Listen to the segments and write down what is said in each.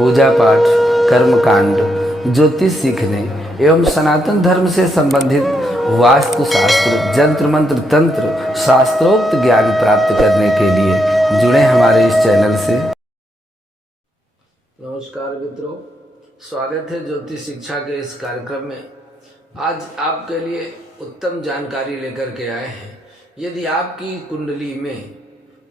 पूजा पाठ, कर्मकांड, ज्योतिष सीखने एवं सनातन धर्म से संबंधित वास्तु शास्त्र, जंत्र मंत्र, तंत्र, शास्त्रोक्त ज्ञान प्राप्त करने के लिए जुड़े हमारे इस चैनल से। नमस्कार मित्रों, स्वागत है ज्योतिष शिक्षा के इस कार्यक्रम में। आज आपके लिए उत्तम जानकारी लेकर के आए हैं। यदि आपकी कुंडली में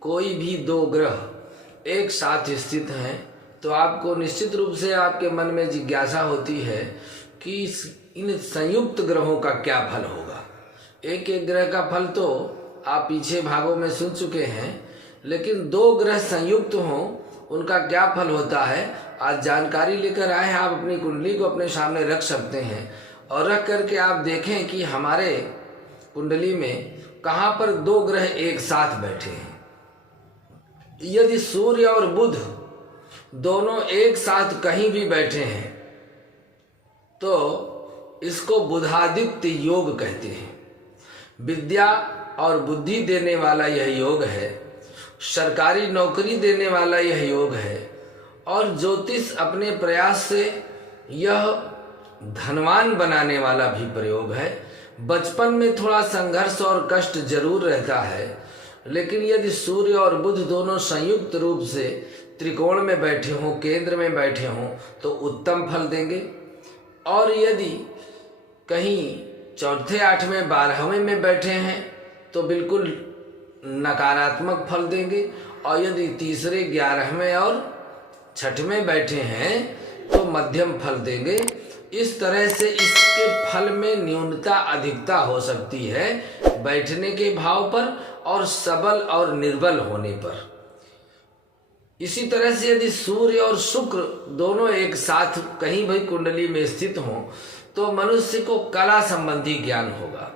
कोई भी दो ग्रह एक साथ स्थित हैं तो आपको निश्चित रूप से आपके मन में जिज्ञासा होती है कि इन संयुक्त ग्रहों का क्या फल होगा। एक एक ग्रह का फल तो आप पीछे भागों में सुन चुके हैं, लेकिन दो ग्रह संयुक्त हों उनका क्या फल होता है, आज जानकारी लेकर आए हैं। आप अपनी कुंडली को अपने सामने रख सकते हैं और रख करके आप देखें कि हमारे कुंडली में कहाँ पर दो ग्रह एक साथ बैठे हैं। यदि सूर्य और बुध दोनों एक साथ कहीं भी बैठे हैं तो इसको बुधादित्य योग कहते हैं। विद्या और बुद्धि देने वाला यह योग है, सरकारी नौकरी देने वाला यह योग है और ज्योतिष अपने प्रयास से यह धनवान बनाने वाला भी प्रयोग है। बचपन में थोड़ा संघर्ष और कष्ट जरूर रहता है, लेकिन यदि सूर्य और बुध दोनों संयुक्त रूप से त्रिकोण में बैठे हों, केंद्र में बैठे हों तो उत्तम फल देंगे। और यदि कहीं चौथे, आठवें, 12वें में बैठे हैं तो बिल्कुल नकारात्मक फल देंगे। और यदि तीसरे, 11वें और 6वें बैठे हैं तो मध्यम फल देंगे। इस तरह से इसके फल में न्यूनता अधिकता हो सकती है बैठने के भाव पर और सबल और निर्बल होने पर। इसी तरह से यदि सूर्य और शुक्र दोनों एक साथ कहीं भी कुंडली में स्थित हों तो मनुष्य को कला संबंधी ज्ञान होगा,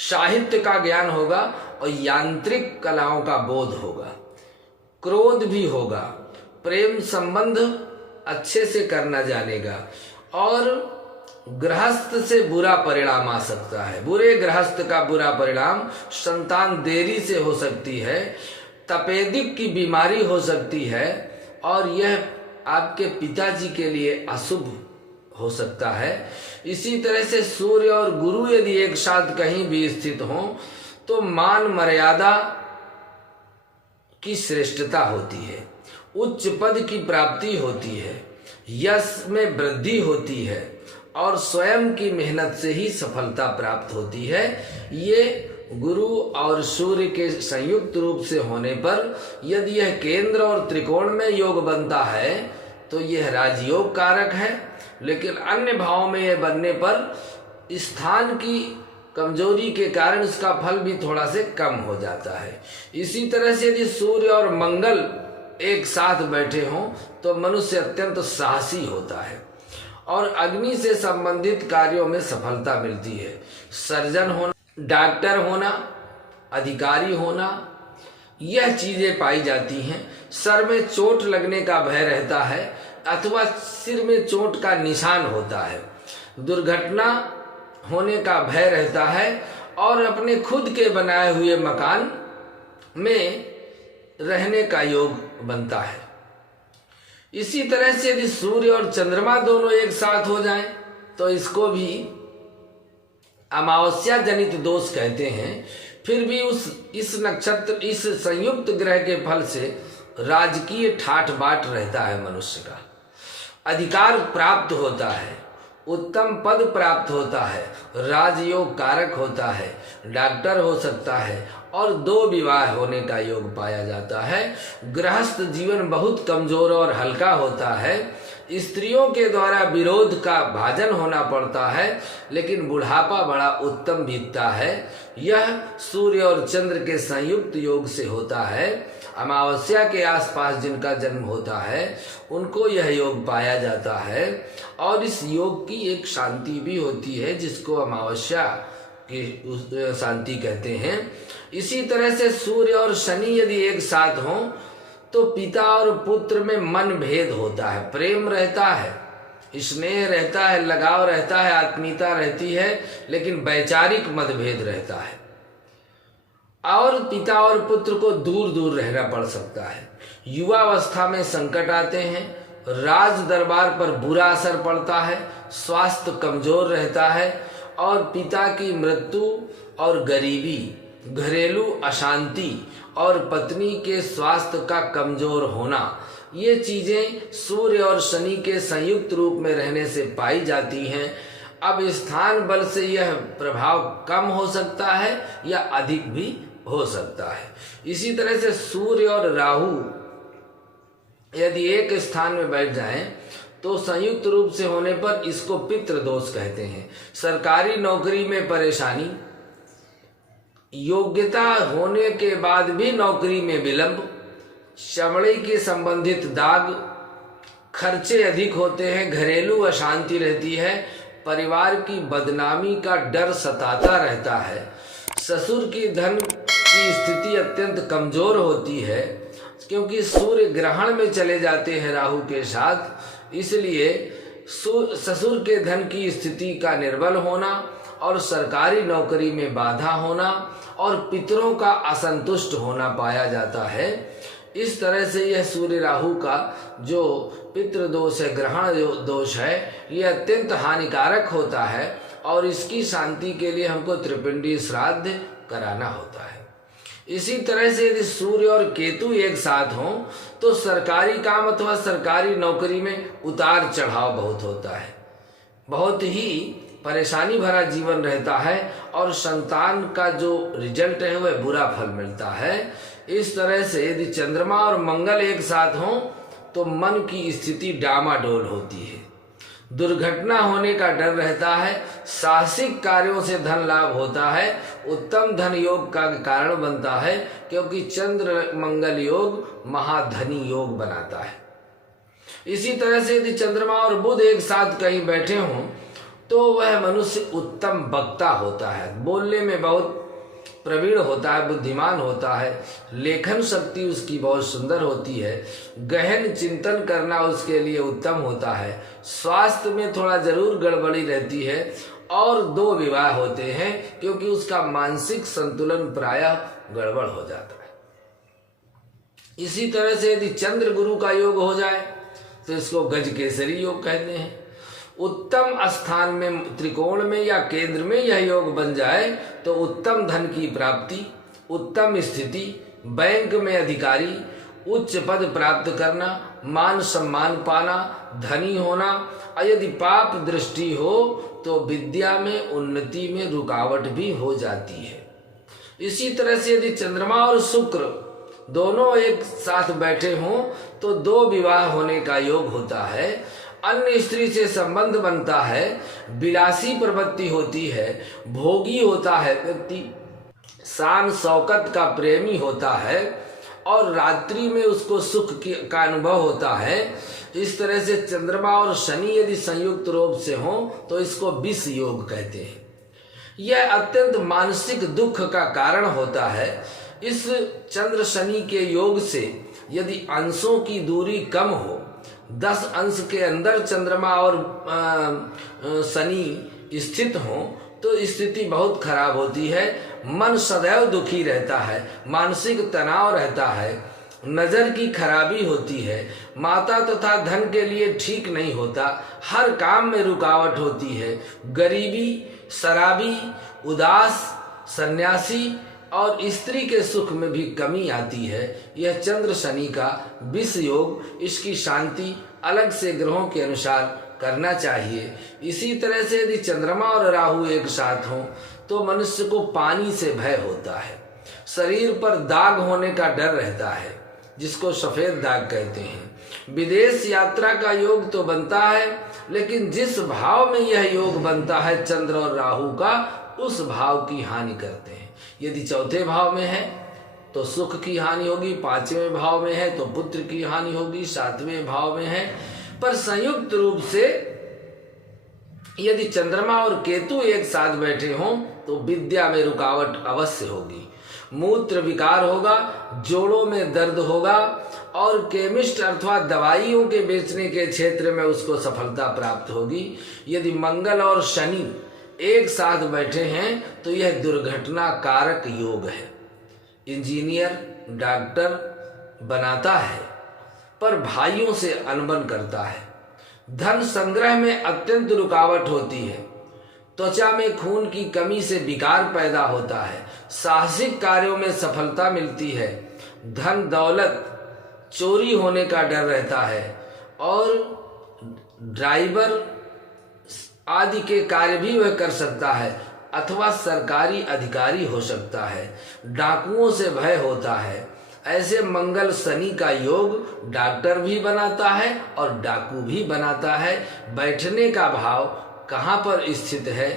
साहित्य का ज्ञान होगा और यांत्रिक कलाओं का बोध होगा, क्रोध भी होगा, प्रेम संबंध अच्छे से करना जानेगा और गृहस्थ से बुरा परिणाम आ सकता है। बुरे गृहस्थ का बुरा परिणाम संतान देरी से हो सकती है, तपेदिक की बीमारी हो सकती है और यह आपके पिताजी के लिए अशुभ हो सकता है। इसी तरह से सूर्य और गुरु यदि एक साथ कहीं भी स्थित हों तो मान मर्यादा की श्रेष्ठता होती है, उच्च पद की प्राप्ति होती है, यश में वृद्धि होती है और स्वयं की मेहनत से ही सफलता प्राप्त होती है। ये गुरु और सूर्य के संयुक्त रूप से होने पर यदि यह केंद्र और त्रिकोण में योग बनता है तो यह राजयोग कारक है, लेकिन अन्य भाव में यह बनने पर स्थान की कमजोरी के कारण इसका फल भी थोड़ा से कम हो जाता है। इसी तरह से यदि सूर्य और मंगल एक साथ बैठे हों तो मनुष्य अत्यंत साहसी होता है और अग्नि से संबंधित कार्यों में सफलता मिलती है। सर्जन होना, डॉक्टर होना, अधिकारी होना, यह चीजें पाई जाती हैं। सर में चोट लगने का भय रहता है अथवा सिर में चोट का निशान होता है, दुर्घटना होने का भय रहता है और अपने खुद के बनाए हुए मकान में रहने का योग बनता है। इसी तरह से यदि सूर्य और चंद्रमा दोनों एक साथ हो जाएं तो इसको भी अमावस्या जनित दोष कहते हैं। फिर भी इस नक्षत्र, इस संयुक्त ग्रह के फल से राजकीय ठाठ बाट रहता है, मनुष्य का अधिकार प्राप्त होता है, उत्तम पद प्राप्त होता है, राजयोग कारक होता है, डॉक्टर हो सकता है और 2 विवाह होने का योग पाया जाता है। गृहस्थ जीवन बहुत कमजोर और हल्का होता है, स्त्रियों के द्वारा विरोध का भाजन होना पड़ता है, लेकिन बुढ़ापा बड़ा उत्तम बीतता है। यह सूर्य और चंद्र के संयुक्त योग से होता है। अमावस्या के आसपास जिनका जन्म होता है उनको यह योग पाया जाता है और इस योग की एक शांति भी होती है जिसको अमावस्या की शांति कहते हैं। इसी तरह से सूर्य और शनि यदि एक साथ हों तो पिता और पुत्र में मन भेद होता है, प्रेम रहता है, स्नेह रहता है, लगाव रहता है, आत्मीयता रहती है, लेकिन वैचारिक मतभेद रहता है और पिता और पुत्र को दूर दूर रहना पड़ सकता है। युवावस्था में संकट आते हैं, राज दरबार पर बुरा असर पड़ता है, स्वास्थ्य कमजोर रहता है और पिता की मृत्यु और गरीबी, घरेलू अशांति और पत्नी के स्वास्थ्य का कमजोर होना, ये चीजें सूर्य और शनि के संयुक्त रूप में रहने से पाई जाती हैं। अब स्थान बल से यह प्रभाव कम हो सकता है या अधिक भी हो सकता है। इसी तरह से सूर्य और राहु यदि एक स्थान में बैठ जाएं तो संयुक्त रूप से होने पर इसको पितृ दोष कहते हैं। सरकारी नौकरी में परेशानी, योग्यता होने के बाद भी नौकरी में विलंब, चमड़े के संबंधित दाग, खर्चे अधिक होते हैं, घरेलू अशांति रहती है, परिवार की बदनामी का डर सताता रहता है, ससुर की धन की स्थिति अत्यंत कमजोर होती है क्योंकि सूर्य ग्रहण में चले जाते हैं राहु के साथ, इसलिए ससुर के धन की स्थिति का निर्बल होना और सरकारी नौकरी में बाधा होना और पितरों का असंतुष्ट होना पाया जाता है। इस तरह से यह सूर्य राहु का जो पितृ दोष है, ग्रहण दोष है, यह अत्यंत हानिकारक होता है और इसकी शांति के लिए हमको त्रिपिंडी श्राद्ध कराना होता है। इसी तरह से यदि सूर्य और केतु एक साथ हों तो सरकारी काम अथवा सरकारी नौकरी में उतार चढ़ाव बहुत होता है, बहुत ही परेशानी भरा जीवन रहता है और संतान का जो रिजल्ट है वह बुरा फल मिलता है। इस तरह से यदि चंद्रमा और मंगल एक साथ हों तो मन की स्थिति डामाडोल होती है, दुर्घटना होने का डर रहता है, साहसिक कार्यों से धन लाभ होता है, उत्तम धन योग का कारण बनता है क्योंकि चंद्र मंगल योग महाधनी योग बनाता है। इसी तरह से यदि चंद्रमा और बुध एक साथ कहीं बैठे हों तो वह मनुष्य उत्तम वक्ता होता है, बोलने में बहुत प्रवीण होता है, बुद्धिमान होता है, लेखन शक्ति उसकी बहुत सुंदर होती है, गहन चिंतन करना उसके लिए उत्तम होता है, स्वास्थ्य में थोड़ा जरूर गड़बड़ी रहती है और 2 विवाह होते हैं क्योंकि उसका मानसिक संतुलन प्रायः गड़बड़ हो जाता है। इसी तरह से यदि चंद्र गुरु का योग हो जाए तो इसको गजकेसरी योग कहते हैं। उत्तम स्थान में, त्रिकोण में या केंद्र में यह योग बन जाए तो उत्तम धन की प्राप्ति, उत्तम स्थिति, बैंक में अधिकारी, उच्च पद प्राप्त करना, मान सम्मान पाना, धनी होना, और यदि पाप दृष्टि हो तो विद्या में उन्नति में रुकावट भी हो जाती है। इसी तरह से यदि चंद्रमा और शुक्र दोनों एक साथ बैठे हों तो 2 विवाह होने का योग होता है, अन्य स्त्री से संबंध बनता है, विलासी प्रवृत्ति होती है, भोगी होता है व्यक्ति, शान शौकत का प्रेमी होता है और रात्रि में उसको सुख का अनुभव होता है। इस तरह से चंद्रमा और शनि यदि संयुक्त रूप से हों तो इसको विष योग कहते हैं। यह अत्यंत मानसिक दुख का कारण होता है। इस चंद्र शनि के योग से यदि अंशों की दूरी कम हो, 10 अंश के अंदर चंद्रमा और शनि स्थित हो तो स्थिति बहुत खराब होती है, मन सदैव दुखी रहता है, मानसिक तनाव रहता है, नजर की खराबी होती है, माता तथा धन के लिए ठीक नहीं होता, हर काम में रुकावट होती है, गरीबी, शराबी, उदास, सन्यासी और स्त्री के सुख में भी कमी आती है। यह चंद्र शनि का विष योग, इसकी शांति अलग से ग्रहों के अनुसार करना चाहिए। इसी तरह से यदि चंद्रमा और राहु एक साथ हों तो मनुष्य को पानी से भय होता है, शरीर पर दाग होने का डर रहता है जिसको सफेद दाग कहते हैं। विदेश यात्रा का योग तो बनता है लेकिन जिस भाव में यह योग बनता है चंद्र और राहु का, उस भाव की हानि करते हैं। यदि चौथे भाव में है तो सुख की हानि होगी, 5वें भाव में है तो पुत्र की हानि होगी, 7वें भाव में है। पर संयुक्त रूप से यदि चंद्रमा और केतु एक साथ बैठे हों तो विद्या में रुकावट अवश्य होगी, मूत्र विकार होगा, जोड़ों में दर्द होगा और केमिस्ट अथवा दवाइयों के बेचने के क्षेत्र में उसको सफलता प्राप्त होगी। यदि मंगल और शनि एक साथ बैठे हैं तो यह दुर्घटना कारक योग है। इंजीनियर, डॉक्टर बनाता है पर भाइयों से अनबन करता है। धन संग्रह में अत्यंत रुकावट होती है। त्वचा में खून की कमी से विकार पैदा होता है। साहसिक कार्यों में सफलता मिलती है। धन दौलत चोरी होने का डर रहता है और ड्राइवर आदि के कार्य भी वह कर सकता है अथवा सरकारी अधिकारी हो सकता है। डाकुओं से भय होता है। ऐसे मंगल शनि का योग डॉक्टर भी बनाता है और डाकू भी बनाता है। बैठने का भाव कहाँ पर स्थित है?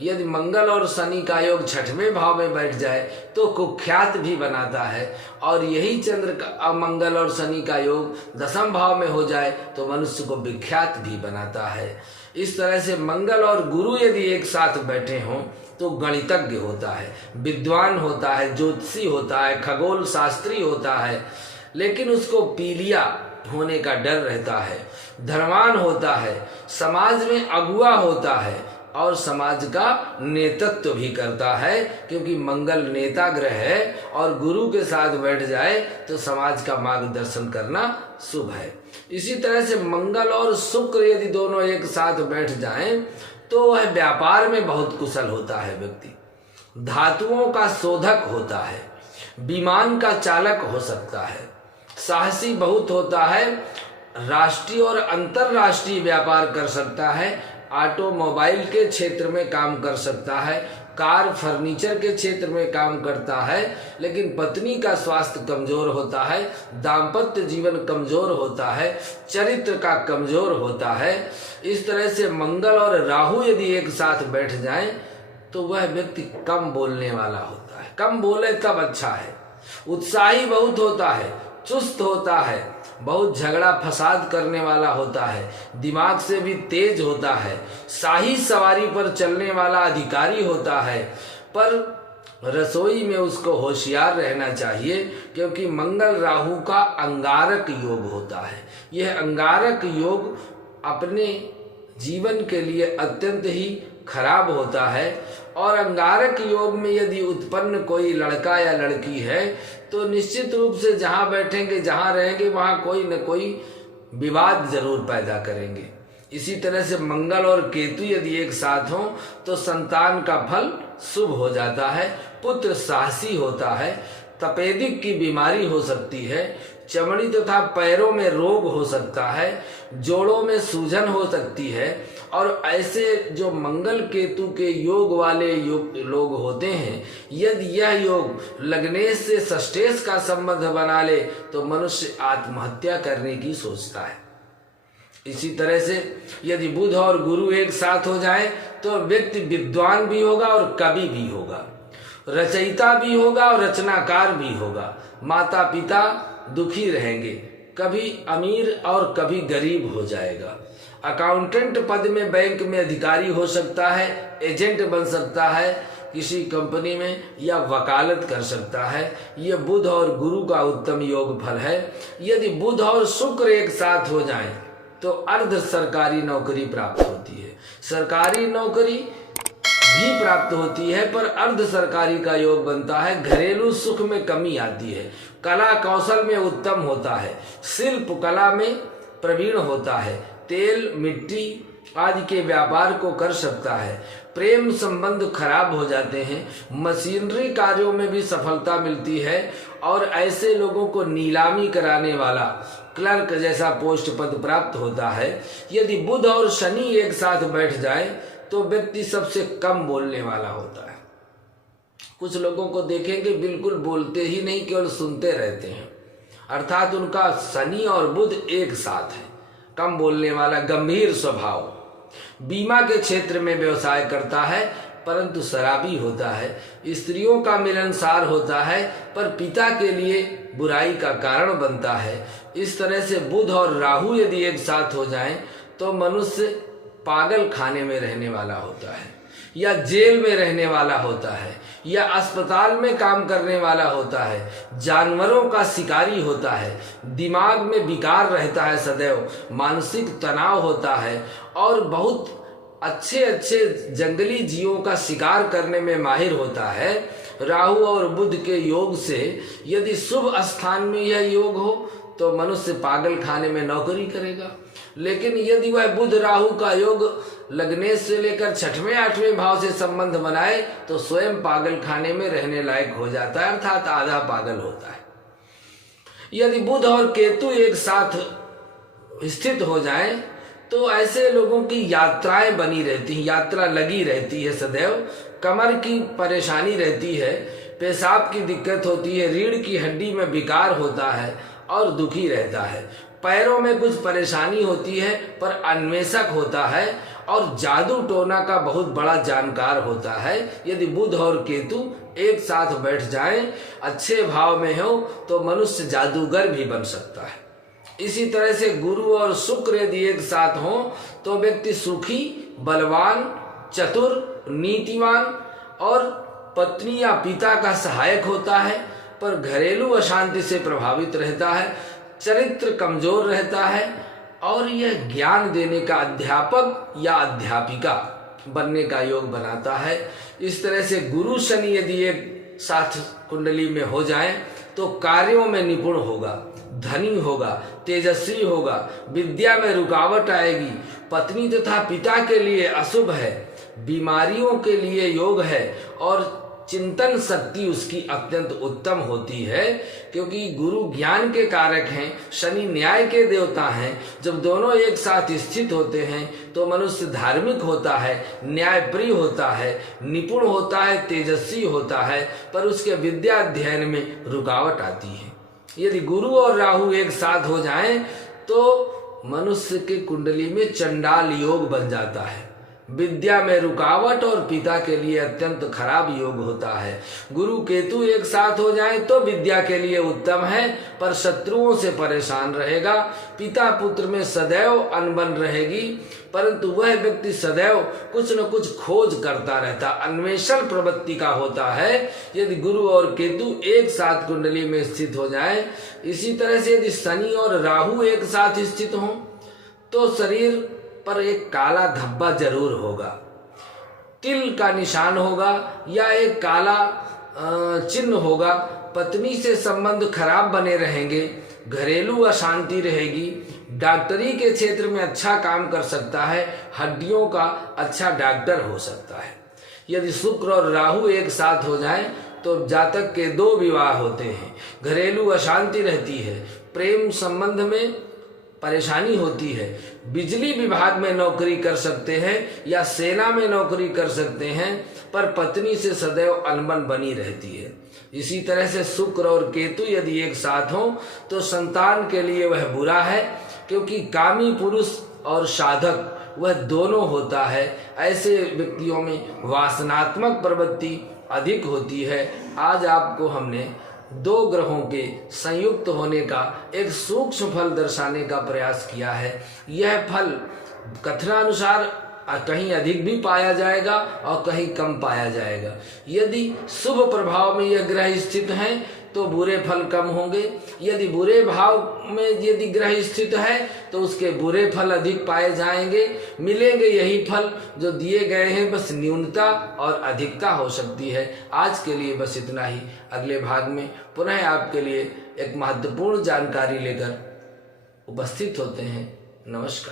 यदि मंगल और शनि का योग छठवें भाव में बैठ जाए तो कुख्यात भी बनाता है, और यही चंद्र का मंगल और शनि का योग दसम भाव में हो जाए तो मनुष्य को विख्यात भी बनाता है। इस तरह से मंगल और गुरु यदि एक साथ बैठे हों तो गणितज्ञ होता है, विद्वान होता है, ज्योतिषी होता है, खगोल शास्त्री होता है, लेकिन उसको पीलिया होने का डर रहता है। धनवान होता है, समाज में अगुआ होता है और समाज का नेतृत्व भी करता है, क्योंकि मंगल नेता ग्रह है और गुरु के साथ बैठ जाए तो समाज का मार्गदर्शन करना शुभ है। इसी तरह से मंगल और शुक्र यदि दोनों एक साथ बैठ जाएं तो वह व्यापार में बहुत कुशल होता है। व्यक्ति धातुओं का शोधक होता है, विमान का चालक हो सकता है, साहसी बहुत होता है, राष्ट्रीय और अंतरराष्ट्रीय व्यापार कर सकता है, ऑटोमोबाइल के क्षेत्र में काम कर सकता है, कार फर्नीचर के क्षेत्र में काम करता है, लेकिन पत्नी का स्वास्थ्य कमजोर होता है, दाम्पत्य जीवन कमजोर होता है, चरित्र का कमजोर होता है। इस तरह से मंगल और राहु यदि एक साथ बैठ जाएं तो वह व्यक्ति कम बोलने वाला होता है। कम बोले तब अच्छा है। उत्साही बहुत होता है, चुस्त होता है, बहुत झगड़ा फसाद करने वाला होता है, दिमाग से भी तेज होता है, शाही सवारी पर चलने वाला अधिकारी होता है, पर रसोई में उसको होशियार रहना चाहिए, क्योंकि मंगल राहु का अंगारक योग होता है। यह अंगारक योग अपने जीवन के लिए अत्यंत ही खराब होता है, और अंगारक योग में यदि उत्पन्न कोई लड़का या लड़की है तो निश्चित रूप से जहाँ बैठेंगे, जहाँ रहेंगे, वहाँ कोई न कोई विवाद जरूर पैदा करेंगे। इसी तरह से मंगल और केतु यदि एक साथ हों तो संतान का फल शुभ हो जाता है, पुत्र साहसी होता है, तपेदिक की बीमारी हो सकती है, चमड़ी तथा पैरों में रोग हो सकता है, जोड़ों में सूजन हो सकती है। और ऐसे जो मंगल केतु के योग वाले लोग होते हैं, यदि यह योग लग्नेश से षष्ठेश का संबंध बना ले तो मनुष्य आत्महत्या करने की सोचता है। इसी तरह से यदि बुध और गुरु एक साथ हो जाए तो व्यक्ति विद्वान भी होगा और कवि भी होगा, रचयिता भी होगा और रचनाकार भी होगा। माता पिता दुखी रहेंगे, कभी अमीर और कभी गरीब हो जाएगा। अकाउंटेंट पद में बैंक में अधिकारी हो सकता है, एजेंट बन सकता है किसी कंपनी में, या वकालत कर सकता है। यह बुध और गुरु का उत्तम योग फल है। यदि बुध और शुक्र एक साथ हो जाएं तो अर्ध सरकारी नौकरी प्राप्त होती है। सरकारी नौकरी भी प्राप्त होती है पर अर्ध सरकारी का योग बनता है। घरेलू सुख में कमी आती है, कला कौशल में उत्तम होता है, शिल्प कला में प्रवीण होता है, तेल मिट्टी आदि के व्यापार को कर सकता है। प्रेम संबंध खराब हो जाते हैं, मशीनरी कार्यों में भी सफलता मिलती है, और ऐसे लोगों को नीलामी कराने वाला क्लर्क जैसा पोस्ट पद प्राप्त होता है। यदि बुध और शनि एक साथ बैठ जाए तो व्यक्ति सबसे कम बोलने वाला होता है। कुछ लोगों को देखेंगे बिल्कुल बोलते ही नहीं, केवल सुनते रहते हैं, अर्थात उनका शनि और बुध एक साथ है। कम बोलने वाला, गंभीर स्वभाव, बीमा के क्षेत्र में व्यवसाय करता है परंतु शराबी होता है, स्त्रियों का मिलनसार होता है पर पिता के लिए बुराई का कारण बनता है। इस तरह से बुध और राहु यदि एक साथ हो जाएं तो मनुष्य पागल खाने में रहने वाला होता है, या जेल में रहने वाला होता है, या अस्पताल में काम करने वाला होता है, जानवरों का शिकारी होता है, दिमाग में विकार रहता है सदैव, मानसिक तनाव होता है, और बहुत अच्छे अच्छे जंगली जीवों का शिकार करने में माहिर होता है। राहु और बुध के योग से यदि शुभ स्थान में यह योग हो तो मनुष्य पागल खाने में नौकरी करेगा। लेकिन यदि वह बुध राहु का योग लगने से लेकर 6वें 8वें भाव से संबंध बनाए तो स्वयं पागल खाने में रहने लायक हो जाता है, अर्थात आधा पागल होता है। यदि बुध और केतु एक साथ स्थित हो जाएं तो ऐसे लोगों की यात्राएं बनी रहती हैं, यात्रा लगी रहती है सदैव, कमर की परेशानी रहती है, पेशाब की दिक्कत होती है, रीढ़ की हड्डी में विकार होता है और दुखी रहता है, पैरों में कुछ परेशानी होती है पर अन्वेषक होता है और जादू टोना का बहुत बड़ा जानकार होता है। यदि बुध और केतु एक साथ बैठ जाएं, अच्छे भाव में हो तो मनुष्य जादूगर भी बन सकता है। इसी तरह से गुरु और शुक्र यदि एक साथ हो तो व्यक्ति सुखी, बलवान, चतुर, नीतिवान और पत्नी या पिता का सहायक होता है, पर घरेलू अशांति से प्रभावित रहता है, चरित्र कमजोर रहता है और यह ज्ञान देने का अध्यापक या अध्यापिका बनने का योग बनाता है। इस तरह से गुरु शनि यदि एक साथ कुंडली में हो जाएं तो कार्यों में निपुण होगा, धनी होगा, तेजस्वी होगा, विद्या में रुकावट आएगी, पत्नी तथा पिता के लिए अशुभ है, बीमारियों के लिए योग है और चिंतन शक्ति उसकी अत्यंत उत्तम होती है, क्योंकि गुरु ज्ञान के कारक हैं, शनि न्याय के देवता हैं। जब दोनों एक साथ स्थित होते हैं तो मनुष्य धार्मिक होता है, न्यायप्रिय होता है, निपुण होता है, तेजस्वी होता है, पर उसके विद्या अध्ययन में रुकावट आती है। यदि गुरु और राहु एक साथ हो जाएं तो मनुष्य के कुंडली में चंडाल योग बन जाता है, विद्या में रुकावट और पिता के लिए अत्यंत खराब योग होता है। गुरु केतु एक साथ हो जाएं तो विद्या के लिए उत्तम है, पर शत्रुओं से परेशान रहेगा, पिता पुत्र में सदैव अनबन रहेगी, परंतु वह व्यक्ति सदैव कुछ न कुछ खोज करता रहता, अन्वेषण प्रवृत्ति का होता है। यदि गुरु और केतु एक साथ कुंडली में स्थित हो जाएं, इसी तरह से यदि शनि और राहु एक साथ स्थित हों तो शरीर पर एक काला धब्बा जरूर होगा, तिल का निशान होगा या एक काला चिन्ह होगा, पत्नी से संबंध खराब बने रहेंगे, घरेलू अशांति रहेगी, डॉक्टरी के क्षेत्र में अच्छा काम कर सकता है, हड्डियों का अच्छा डॉक्टर हो सकता है। यदि शुक्र और राहु एक साथ हो जाएं तो जातक के 2 विवाह होते हैं, घरेलू अशांति रहती है, प्रेम संबंध में परेशानी होती है, बिजली विभाग में नौकरी कर सकते हैं या सेना में नौकरी कर सकते हैं, पर पत्नी से सदैव अनबन बनी रहती है। इसी तरह से शुक्र और केतु यदि एक साथ हों तो संतान के लिए वह बुरा है, क्योंकि कामी पुरुष और साधक वह दोनों होता है। ऐसे व्यक्तियों में वासनात्मक प्रवृत्ति अधिक होती है। आज आपको हमने 2 ग्रहों के संयुक्त होने का एक सूक्ष्म फल दर्शाने का प्रयास किया है। यह फल कथनानुसार कहीं अधिक भी पाया जाएगा और कहीं कम पाया जाएगा। यदि शुभ प्रभाव में यह ग्रह स्थित हैं तो बुरे फल कम होंगे, यदि बुरे भाव में यदि ग्रह स्थित है तो उसके बुरे फल अधिक पाए जाएंगे। मिलेंगे यही फल जो दिए गए हैं, बस न्यूनता और अधिकता हो सकती है। आज के लिए बस इतना ही। अगले भाग में पुनः आपके लिए एक महत्वपूर्ण जानकारी लेकर उपस्थित होते हैं। नमस्कार।